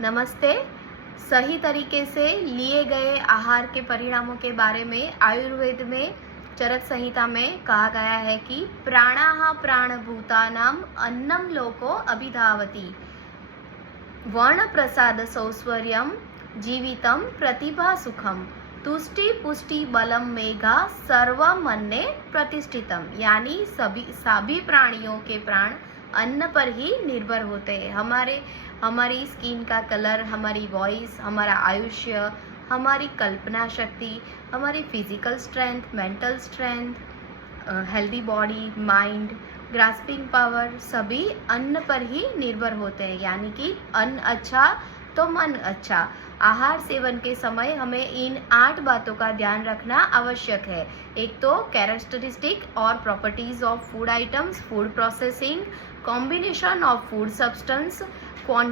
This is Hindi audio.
नमस्ते। सही तरीके से लिए गए आहार के परिणामों के बारे में आयुर्वेद में चरक संहिता में कहा गया है कि प्राणाः प्राणभूतानां अन्नं लोको अभिधावति, वर्ण प्रसाद सौश्वर्यम जीवितम प्रतिभा सुखम, तुष्टि पुष्टि बलम मेघा सर्वमन्ने प्रतिष्ठितम। यानी सभी प्राणियों के प्राण अन्न पर ही निर्भर होते हैं। हमारी स्किन का कलर, हमारी वॉइस, हमारा आयुष्य, हमारी कल्पना शक्ति, हमारी physical strength, mental strength, healthy body, mind, grasping power सभी अन्न पर ही निर्भर होते हैं। यानी कि अन्न अच्छा तो मन अच्छा। आहार सेवन के समय हमें इन 8 बातों का ध्यान रखना आवश्यक है। एक तो कैरेक्टरिस्टिक और properties of food items, food processing, combination of food substance,